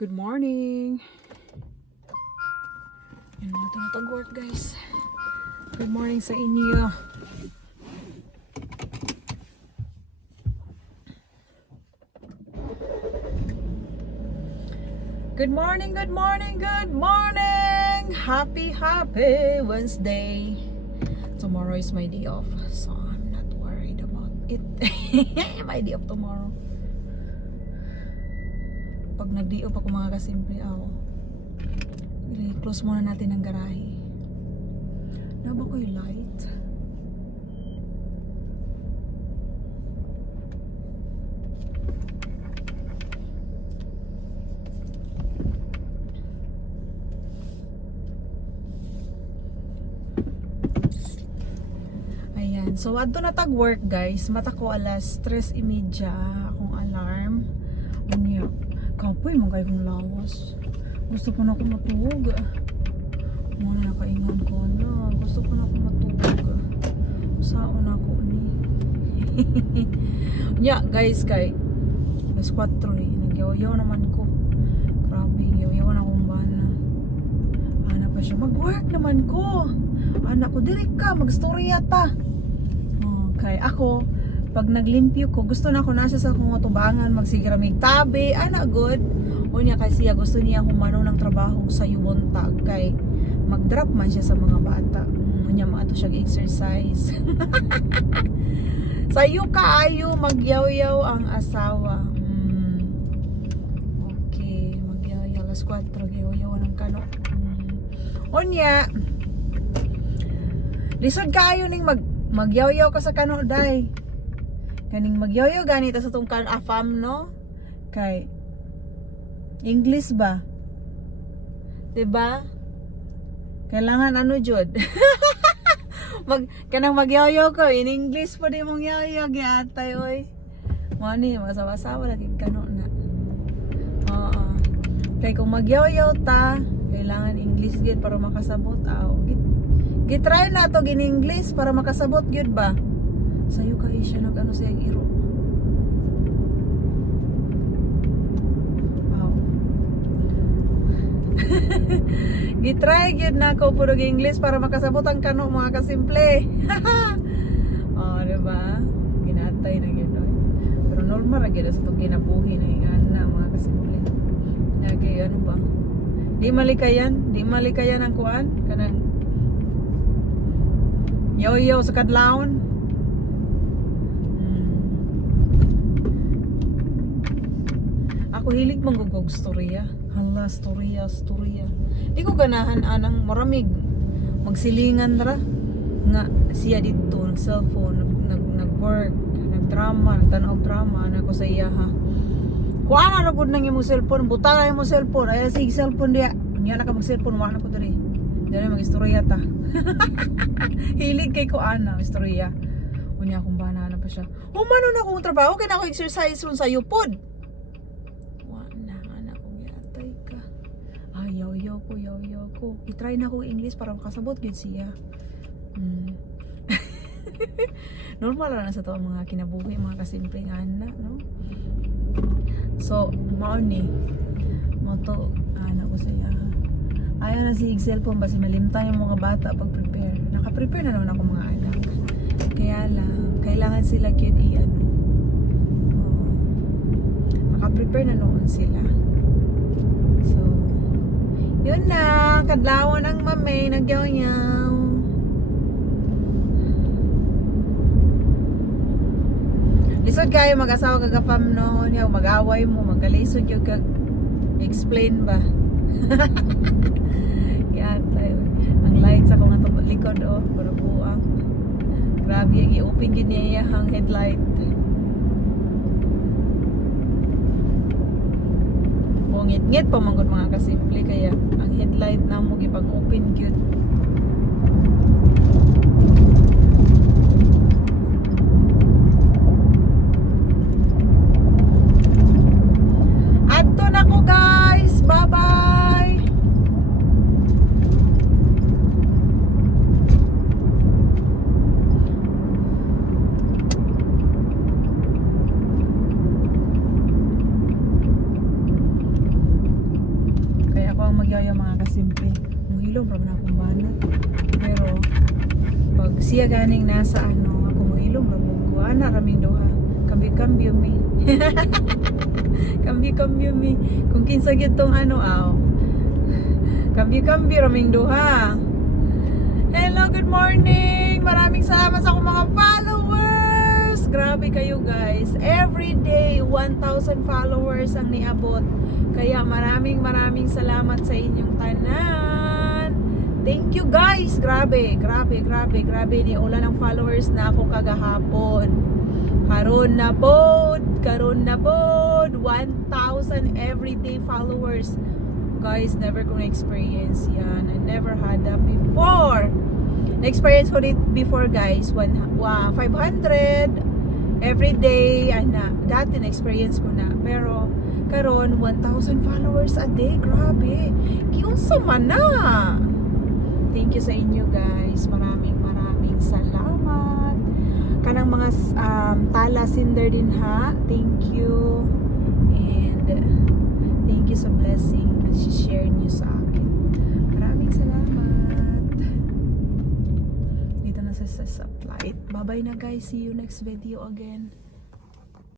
Good morning. Yan mga ito natag-work guys. Good morning sa inyo. Good morning, good morning, good morning. Happy Wednesday. Tomorrow is my day off, so I'm not worried about it. My day off tomorrow. Pag nag-day off ako mga kasimple, close muna natin ang garahe. Na ba ko yung light? Ayan. So, adto na tag-work guys. Mata ko alas 3:30 akong alarm. Unya. Kapoy, mga kong lawas. Gusto ko na ako matulog. Muna nakaingan ko na. Gusto ko na ako matulog. Saan ako ni? Nya, guys, kay alas 4 ni. Nagyaw-yaw naman ko. Grabe, yaw-yaw na akong bana. Ana pa siya. Mag-work naman ko. Anak ko, dili ka. Mag-story yata. Okay, ako, pag naglimpyo ko, gusto na ako nasa sa kong tubangan, magsigaramig tabi, ana good. Unya kasi gusto niya humano ng trabaho sa yubontag kay mag-drop man siya sa mga bata. Unya mga to siya exercise. Sayo kaayo magyaw-yaw ang asawa. Okay, magyaw-yaw alas 4 gyaw-yaw ng kano. Unya lisod kaayo ning magyaw-yaw ka sa kano day. Kaning magyoyo ganito sa tong kan afam no kay English ba, diba? Kailangan ano jud kanang magyoyo ko in English pa di mong yoyo giatay oy mo ni masawa-sawa lagi kano na. Oo, kay kung magyoyo ta kailangan English gid para makasabot gitry na to gin English para makasabot gyud ba. Sayo ka siya nag-ano siya iro. Wow. Gitry gyud na ako puro English para makasabot ang kano mga kasimple. Oh, diba? Ginatay na gyud. Pero normal ra gyud sa tong ginabuhi na ingana mga kasimple. Kay ano ba? Di malikayan ang kuan kanang yaw-yaw sa kadlawon. Ako hilig manggugog storya. Hala, storya. Di ko ganahan anang maramig. Magsilingan ra. Nga siya dito, nag-cellphone, nag-work, nag-drama, nagtanaw drama, na ko sa iya ha. Kuha na po nang imong cellphone, buta na imong cellphone. Ay, sige cellphone diya. Nga na ka mag-cellphone, wala na ko diri. Dali mag-istorya ta. Hilig kay ko ana, istorya. Unya akong bana na pa siya. Humano na akong trabaho, kaya na ako exercise ron sa yupod. Yaw ko. I-try na ko English para makasabot gid siya. Normal na sa to ang mga kinabuhi, mga kasimpleng ana, no? So, mao ni mo to ana ko siya. Ayaw na si cellphone basi malimtan yung mga bata pag prepare. Naka-prepare na naman ako mga anak. Kaya lang kailangan sila gyud i-ano. Naka-prepare na noon sila. So, yun na, kadlawan ang mami, nagyaw-yaw. Lisod kayo mag-asawa kagafam no, mag-away mo, magkalisod yung explain ba? Kaya tayo, ang lights ako nga ito likod para buang. Grabe, i-open yun niya ang headlight. Ngit-ngit pa manggod mga kasimple kaya ang headlight na mo gipang open gyud. Adto na ko guys, bye bye. akong magyaya mga kasimple. Muhilom ra man akong banat. Pero pag siya ganing nasa ano, ako muhilom ra mo. Kuana raming duha. Kambyo-kambyo mi. Kambyo-kambyo mi. Kung kinsa gyud tong ano aw. Kambyo-kambyo raming duha. Hello, good morning. Maraming salamat sa akong mga followers. Grabe kayo guys. Every day 1,000 followers ang niabot. Kaya maraming salamat sa inyong tanan. Thank you guys. Grabe ni ulan ng followers na ako kagahapon. Karon na pod 1,000 everyday followers. Guys, never ko na-experience yan. I never had that before. Na-experience ko it before guys, 500 every day, dati na-experience ko na. Pero, karon 1,000 followers a day, grabe. Kiunsa man na. Thank you sa inyo guys. Maraming salamat. Kanang mga tala sinder din ha. Thank you. And thank you sa blessing na share niyo sa akin. Maraming salamat. Dito na sa flight. Bye bye na guys. See you next video again.